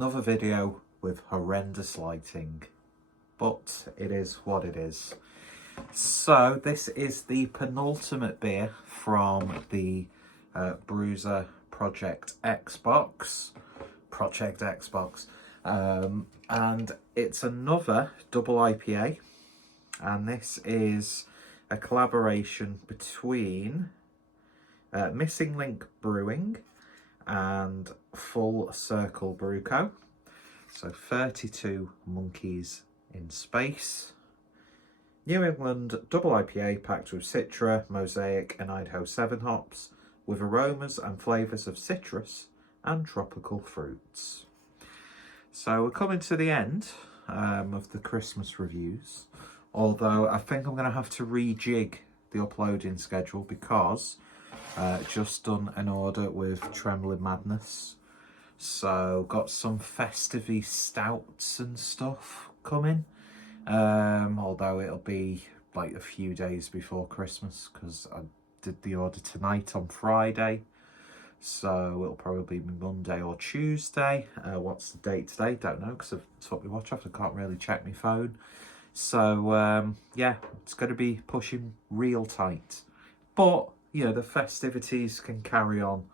Another video with horrendous lighting, but it is what it is. So this is the penultimate beer from the Brewser Project Xbox, and it's another double IPA, and this is a collaboration between Missing Link Brewing and Full Circle Brew Co. So 32 monkeys in space. New England Double IPA packed with Citra, Mosaic and Idaho 7 hops, with aromas and flavours of citrus and tropical fruits. So we're coming to the end of the Christmas reviews, although I think I'm going to have to rejig the uploading schedule because just done an order with Trembling Madness, so got some festive stouts and stuff coming, although it'll be like a few days before Christmas because I did the order tonight on Friday, so it'll probably be Monday or Tuesday. What's the date today? Don't know because I've took my watch off. I can't really check my phone, so yeah, it's going to be pushing real tight, but you know, the festivities can carry on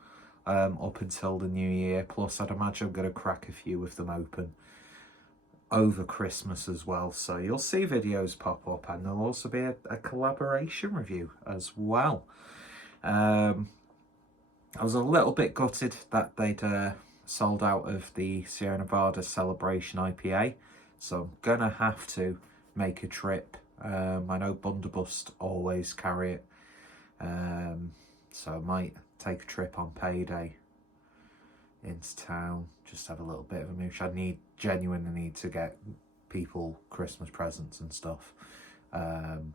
up until the new year. Plus, I'd imagine I'm going to crack a few of them open over Christmas as well. So you'll see videos pop up, and there'll also be a collaboration review as well. I was a little bit gutted that they'd sold out of the Sierra Nevada Celebration IPA. So I'm going to have to make a trip. I know Bundabust always carry it. So I might take a trip on payday into town, just have a little bit of a mooch. I genuinely need to get people Christmas presents and stuff,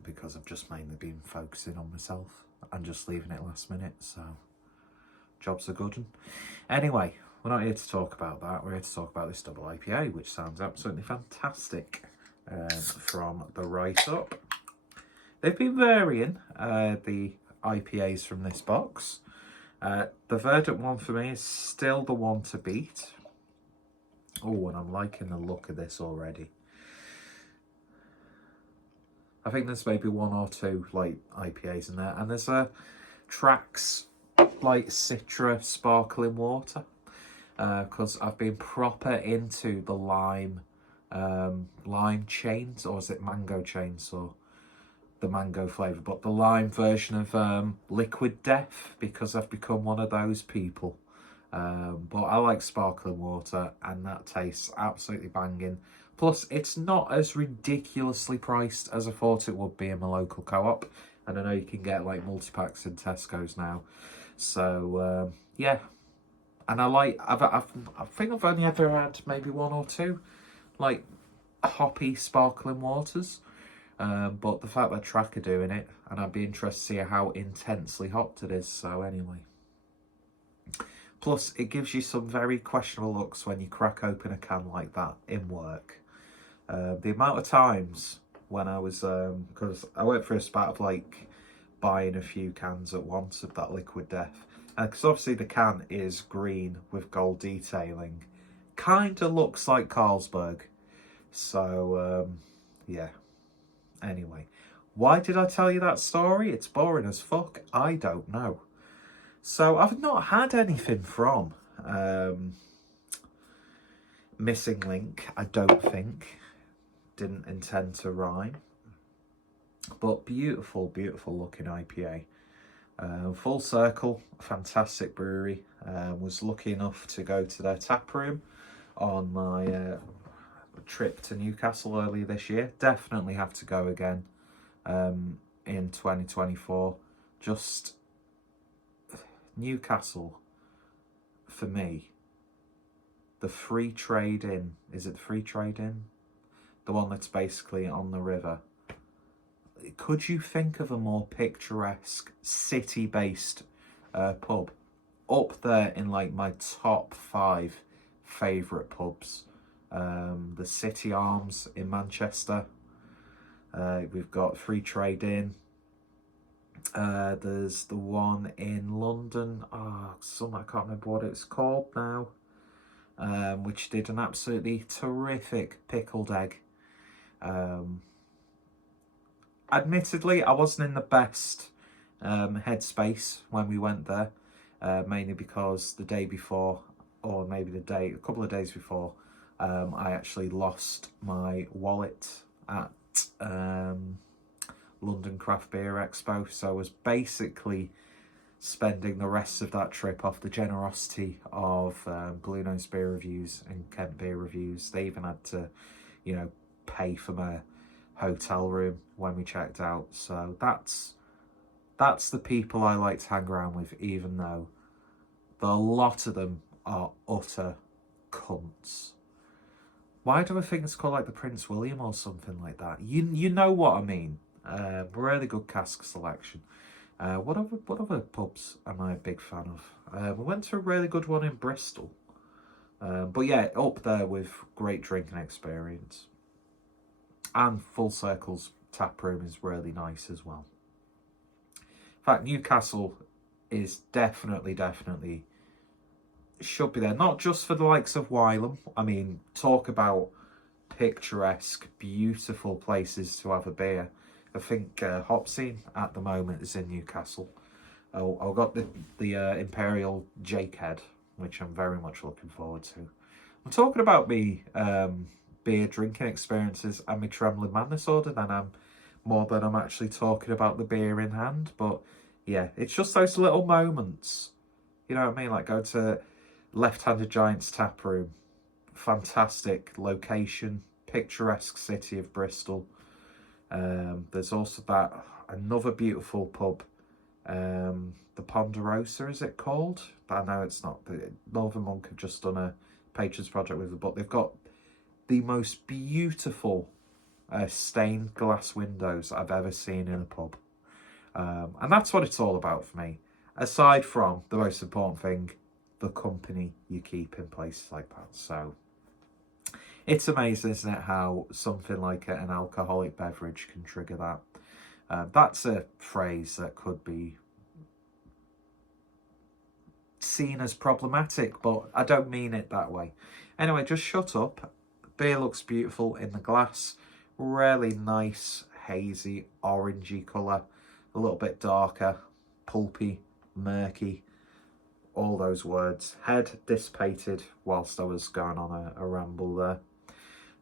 because I've just mainly been focusing on myself and just leaving it last minute, so job's a good one. Anyway, we're not here to talk about that, we're here to talk about this double IPA, which sounds absolutely fantastic. From the write-up, they've been varying the IPAs from this box. The Verdant one for me is still the one to beat. Oh, and I'm liking the look of this already. I think there's maybe one or two like IPAs in there, and there's a Trax like Citra sparkling water, because I've been proper into the lime chains, or is it mango chainsaw? The mango flavour, but the lime version of Liquid Death, because I've become one of those people. But I like sparkling water, and that tastes absolutely banging. Plus, it's not as ridiculously priced as I thought it would be in my local co-op, and I know you can get like multi-packs in Tesco's now. So yeah, and I think I've only ever had maybe one or two like hoppy sparkling waters. But the fact that Track are doing it, and I'd be interested to see how intensely hopped it is. So anyway, plus it gives you some very questionable looks when you crack open a can like that in work. The amount of times when I was, because I went through a spat of like buying a few cans at once of that Liquid Death, and because obviously the can is green with gold detailing, kind of looks like Carlsberg. So yeah. Anyway, why did I tell you that story? It's boring as fuck. I don't know. So I've not had anything from Missing Link, I don't think. Didn't intend to rhyme. But beautiful, beautiful looking IPA. Full Circle, fantastic brewery. Was lucky enough to go to their tap room on my trip to Newcastle earlier this year. Definitely have to go again in 2024. Just Newcastle, for me, the Free Trade Inn, is it the Free Trade Inn? The one that's basically on the river. Could you think of a more picturesque city-based pub? Up there in like my top 5 favourite pubs. The City Arms in Manchester. We've got Free Trade Inn. There's the one in London. I can't remember what it's called now. which did an absolutely terrific pickled egg. Admittedly, I wasn't in the best headspace when we went there, mainly because the day before, or maybe a couple of days before, I actually lost my wallet at London Craft Beer Expo, so I was basically spending the rest of that trip off the generosity of Blue Nose Beer Reviews and Kent Beer Reviews. They even had to, you know, pay for my hotel room when we checked out. So that's the people I like to hang around with, even though a lot of them are utter cunts. Why do I think it's called like the Prince William or something like that? You know what I mean. Really good cask selection. What other pubs am I a big fan of? We went to a really good one in Bristol. But yeah, up there with great drinking experience. And Full Circle's tap room is really nice as well. In fact, Newcastle is definitely should be there. Not just for the likes of Wylam. I mean, talk about picturesque, beautiful places to have a beer. I think Hop Scene at the moment is in Newcastle. I've got the Imperial Jakehead, which I'm very much looking forward to. I'm talking about me beer drinking experiences and my Trembling Man disorder than I'm actually talking about the beer in hand. But yeah, it's just those little moments. You know what I mean? Like go to Left-Handed Giant's tap room. Fantastic location, picturesque city of Bristol. There's also another beautiful pub, the Ponderosa, is it called? I know it's not. Northern Monk have just done a patrons project with it, but they've got the most beautiful stained glass windows I've ever seen in a pub. And that's what it's all about for me. Aside from the most important thing, the company you keep in places like that. So it's amazing, isn't it, how something like an alcoholic beverage can trigger that. That's a phrase that could be seen as problematic, but I don't mean it that way. Anyway, just shut up. Beer looks beautiful in the glass. Really nice, hazy, orangey colour. A little bit darker, pulpy, murky. All those words. Head dissipated whilst I was going on a ramble there.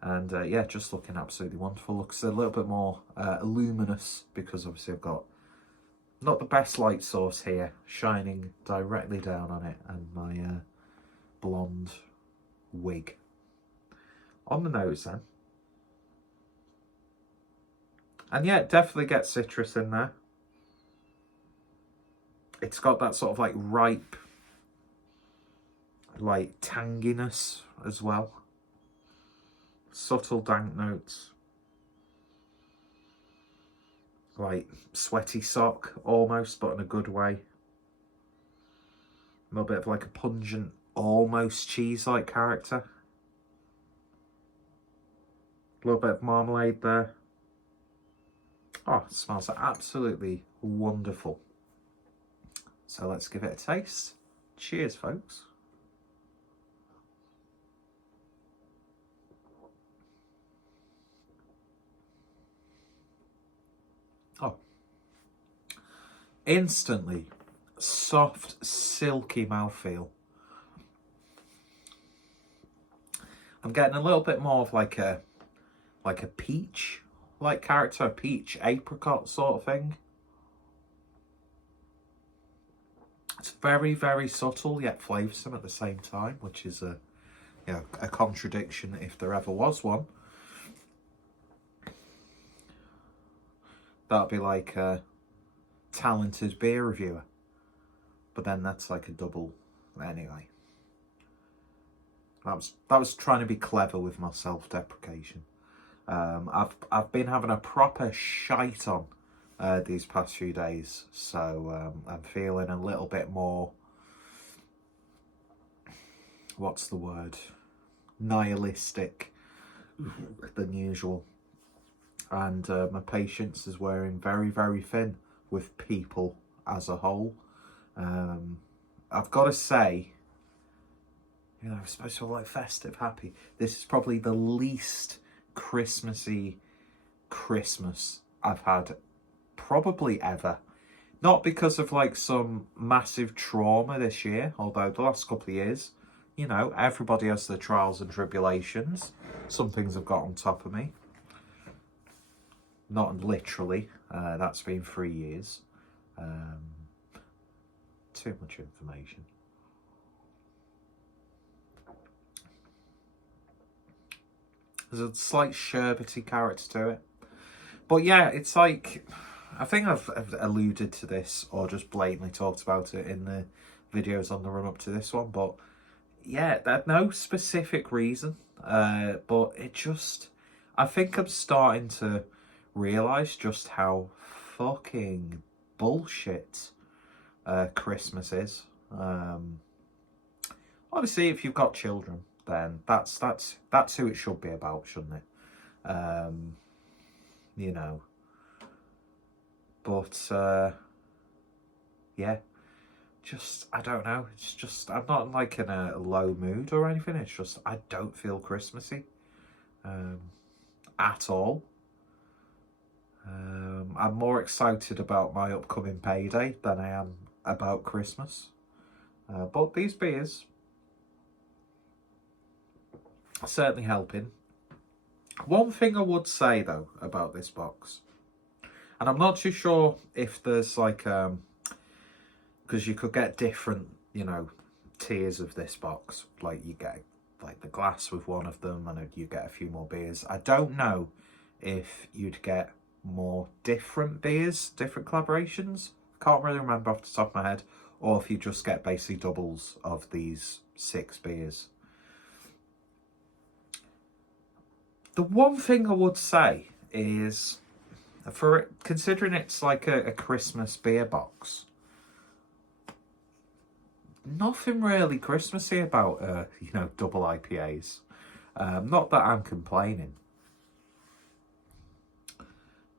And yeah, just looking absolutely wonderful. Looks a little bit more luminous because obviously I've got not the best light source here shining directly down on it, and my blonde wig. On the nose then. And yeah, it definitely gets citrus in there. It's got that sort of like ripe, like tanginess as well. Subtle dank notes. Like sweaty sock almost, but in a good way. A little bit of like a pungent, almost cheese-like character. A little bit of marmalade there. Oh, it smells absolutely wonderful. So let's give it a taste. Cheers, folks. Oh. Instantly soft, silky mouthfeel. I'm getting a little bit more of like a peach like character, a peach apricot sort of thing. It's very, very subtle yet flavoursome at the same time, which is a contradiction if there ever was one. That'd be like a talented beer reviewer, but then that's like a double. Anyway, that was trying to be clever with my self-deprecation. I've been having a proper shite on these past few days, so I'm feeling a little bit more, what's the word, nihilistic than usual. And my patience is wearing very, very thin with people as a whole. I've got to say, You know, I'm supposed to feel like festive, happy. This is probably the least Christmassy Christmas I've had probably ever. Not because of like some massive trauma this year, although the last couple of years, you know, everybody has their trials and tribulations. Some things have got on top of me. Not literally, that's been 3 years. Too much information. There's a slight sherbety character to it. But yeah, it's like, I think I've alluded to this or just blatantly talked about it in the videos on the run up to this one. But yeah, there's no specific reason. But it just, I think I'm starting to realise just how fucking bullshit Christmas is. Obviously, if you've got children, then that's who it should be about, shouldn't it? You know. But yeah, just I don't know. It's just I'm not like in a low mood or anything. It's just I don't feel Christmassy at all. I'm more excited about my upcoming payday than I am about Christmas. But these beers are certainly helping. One thing I would say though about this box, and I'm not too sure if there's like because you could get different, you know, tiers of this box. Like you get like the glass with one of them, and you get a few more beers. I don't know if you'd get more different beers, different collaborations. Can't really remember off the top of my head, or if you just get basically doubles of these 6 beers. The one thing I would say is, for it, considering it's like a Christmas beer box, nothing really Christmassy about you know, double IPAs. Not that I'm complaining,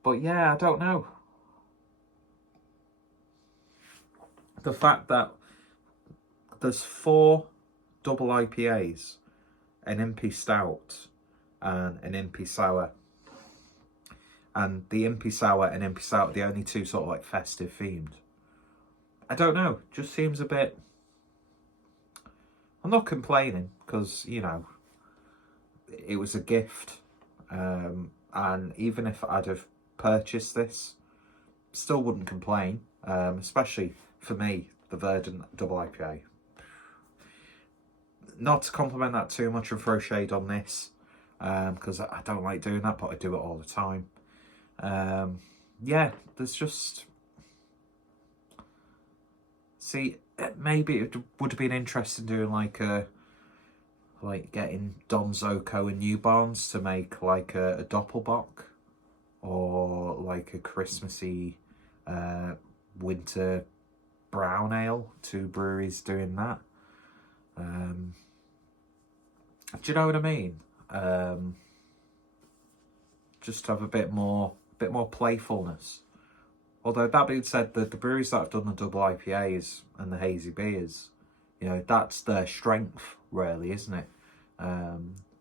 but yeah, I don't know. The fact that there's 4 double IPAs, an Impy Stout and an Impy Sour, and the Impy Sour and Impy Stout are the only 2 sort of like festive themed. I don't know, just seems a bit... I'm not complaining because, you know, it was a gift, and even if I'd have purchased this, still wouldn't complain, especially for me, the Verdant Double IPA. Not to compliment that too much and throw shade on this, because I don't like doing that, but I do it all the time. Yeah, there's just... See, maybe it would have been interesting doing like getting Don Zoko and New Barnes to make like a Doppelbock, or like a Christmassy winter brown ale. 2 breweries doing that. Do you know what I mean? Just have a bit more playfulness. Although that being said, the breweries that have done the double IPAs and the hazy beers, you know, that's their strength, really, isn't it?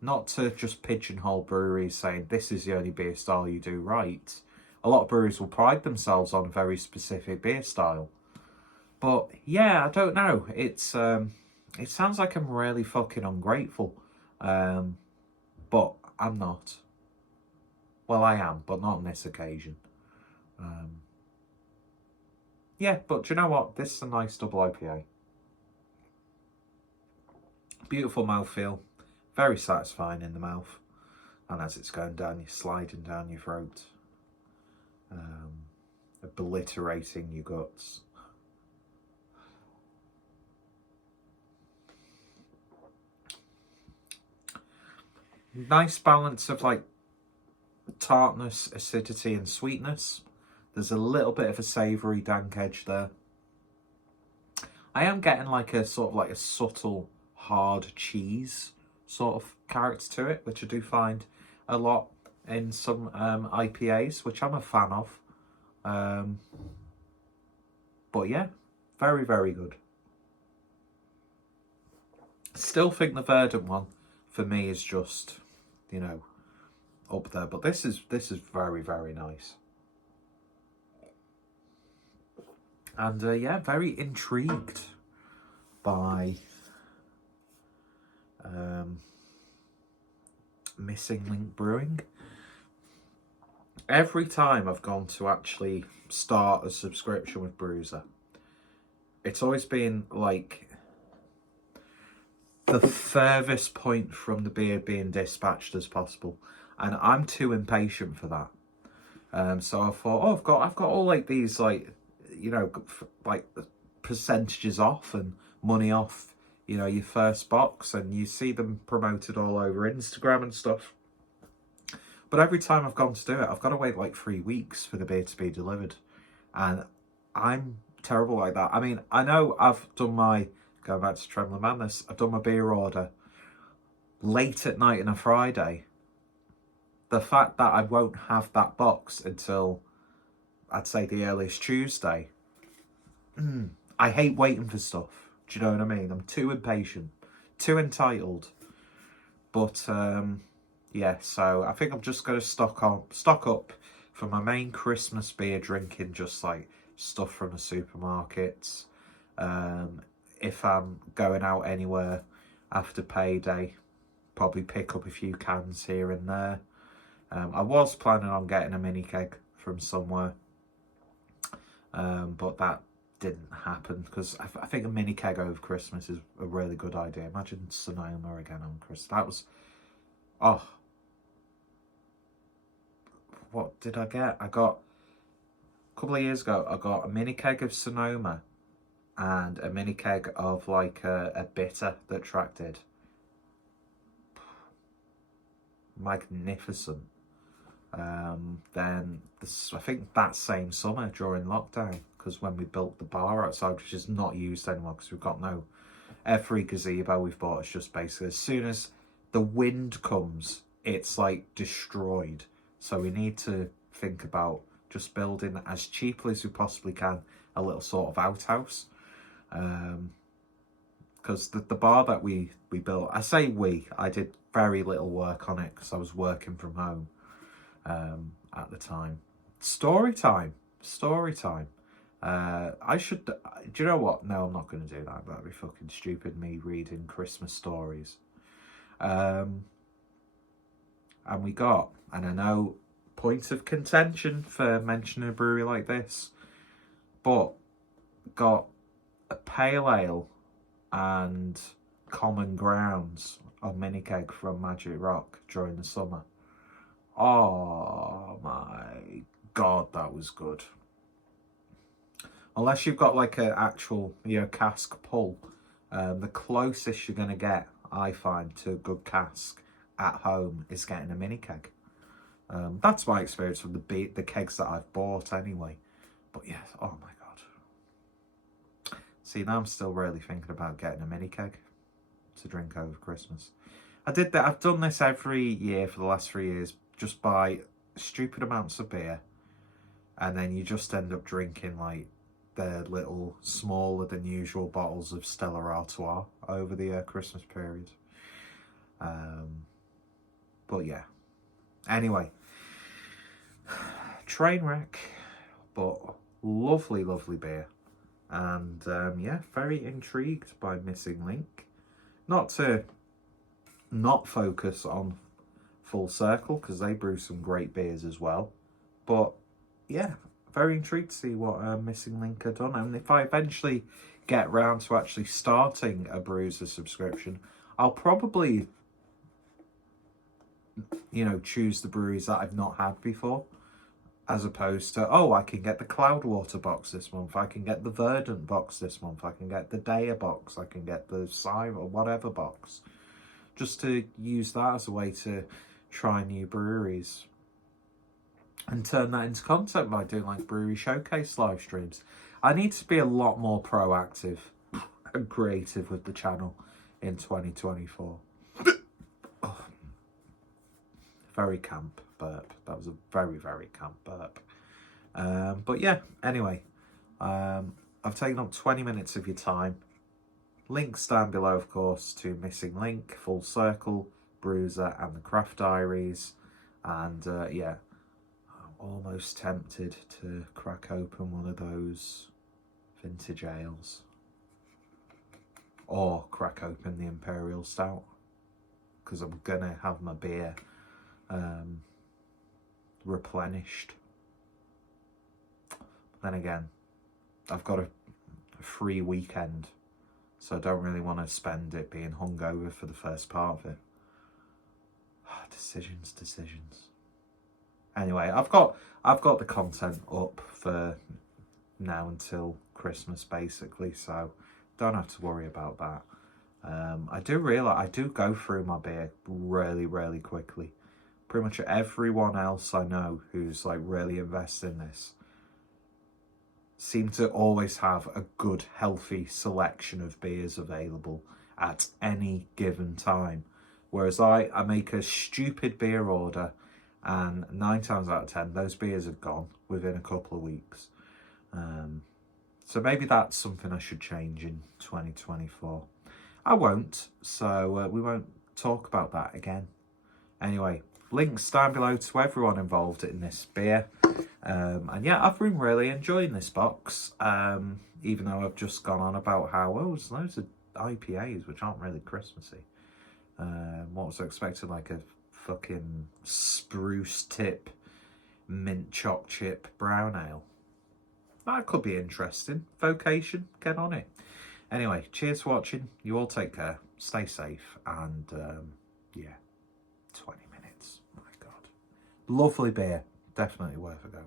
Not to just pigeonhole breweries saying this is the only beer style you do right. A lot of breweries will pride themselves on a very specific beer style. But yeah, I don't know. It's it sounds like I'm really fucking ungrateful, but I'm not. Well, I am, but not on this occasion. Yeah, but do you know what? This is a nice double IPA. Beautiful mouthfeel. Very satisfying in the mouth. And as it's going down, you're sliding down your throat. Obliterating your guts. Nice balance of like tartness, acidity and sweetness. There's a little bit of a savoury dank edge there. I am getting like a sort of like a subtle hard cheese sort of character to it, which I do find a lot in some IPAs, which I'm a fan of. But yeah, very, very good. Still think the Verdant one for me is just, you know, up there. But this is very, very nice. And yeah, very intrigued by Missing Link Brewing. Every time I've gone to actually start a subscription with Brewser, it's always been like the furthest point from the beer being dispatched as possible, and I'm too impatient for that. So I thought, oh, I've got all like these, like, you know, like percentages off and money off, you know, your first box, and you see them promoted all over Instagram and stuff. But every time I've gone to do it, I've got to wait like 3 weeks for the beer to be delivered, and I'm terrible like that. I mean, I know I've done my, going back to Trembling Madness, I've done my beer order late at night on a Friday. The fact that I won't have that box until, I'd say, the earliest Tuesday. I hate waiting for stuff. Do you know what I mean? I'm too impatient, too entitled. But yeah, so I think I'm just going to stock up for my main Christmas beer drinking, just like stuff from the supermarkets. If I'm going out anywhere after payday, probably pick up a few cans here and there. I was planning on getting a mini keg from somewhere, but that didn't happen, because I think a mini keg over Christmas is a really good idea. Imagine Sonoma again on Christmas. That was, oh, what did I get? I got, a couple of years ago, I got a mini keg of Sonoma and a mini keg of like a bitter that Track did. Magnificent. Then I think that same summer during lockdown, because when we built the bar outside, which is not used anymore because we've got no, every gazebo we've bought is just basically, as soon as the wind comes, it's like destroyed. So we need to think about just building, as cheaply as we possibly can, a little sort of outhouse. Because the bar that we built, I say we, I did very little work on it because I was working from home at the time. Story time. I should, do you know what? No, I'm not going to do that. That'd be fucking stupid, me reading Christmas stories. And we got, and I know, point of contention for mentioning a brewery like this, but got a pale ale and common grounds of mini keg from Magic Rock during the summer. Oh my god, that was good. Unless you've got like an actual, you know, cask pull, the closest you're going to get, I find, to a good cask at home is getting a mini keg. That's my experience from the kegs that I've bought anyway. But yes, oh my god. See, now I'm still really thinking about getting a mini keg to drink over Christmas. I did that. I've done this every year for the last 3 years. Just buy stupid amounts of beer, and then you just end up drinking like the little smaller than usual bottles of Stella Artois over the Christmas period. But yeah, anyway, train wreck, but lovely beer. And yeah, very intrigued by Missing Link. Not to not focus on Full Circle, because they brew some great beers as well, but yeah, very intrigued to see what Missing Link are done. And if I eventually get round to actually starting a Brewser subscription, I'll probably, you know, choose the breweries that I've not had before, as opposed to, oh, I can get the Cloudwater box this month, I can get the Verdant box this month, I can get the Daya box, I can get the Cyber or whatever box, just to use that as a way to try new breweries and turn that into content by doing like brewery showcase live streams. I need to be a lot more proactive and creative with the channel in 2024. Oh, very camp burp. That was a very camp burp. But yeah, anyway, I've taken up 20 minutes of your time. Links down below, of course, to Missing Link, Full Circle, Brewser and the Craft Diaries. And yeah, I'm almost tempted to crack open one of those vintage ales. Or crack open the Imperial Stout. Because I'm going to have my beer replenished. Then again, I've got a free weekend, so I don't really want to spend it being hungover for the first part of it. Decisions. Anyway, I've got the content up for now until Christmas, basically, so don't have to worry about that. I do realise I do go through my beer really quickly. Pretty much everyone else I know who's like really invested in this seem to always have a good, healthy selection of beers available at any given time. Whereas I make a stupid beer order and 9 times out of 10, those beers are gone within a couple of weeks. So maybe that's something I should change in 2024. I won't, so we won't talk about that again. Anyway, links down below to everyone involved in this beer. And yeah, I've been really enjoying this box, even though I've just gone on about how, oh, there's loads of IPAs which aren't really Christmassy. What was I expecting, like a fucking spruce tip mint choc chip brown ale? That could be interesting. Vocation, get on it. Anyway, cheers for watching. You all take care, stay safe, and yeah, 20 minutes. My God. Lovely beer. Definitely worth a go.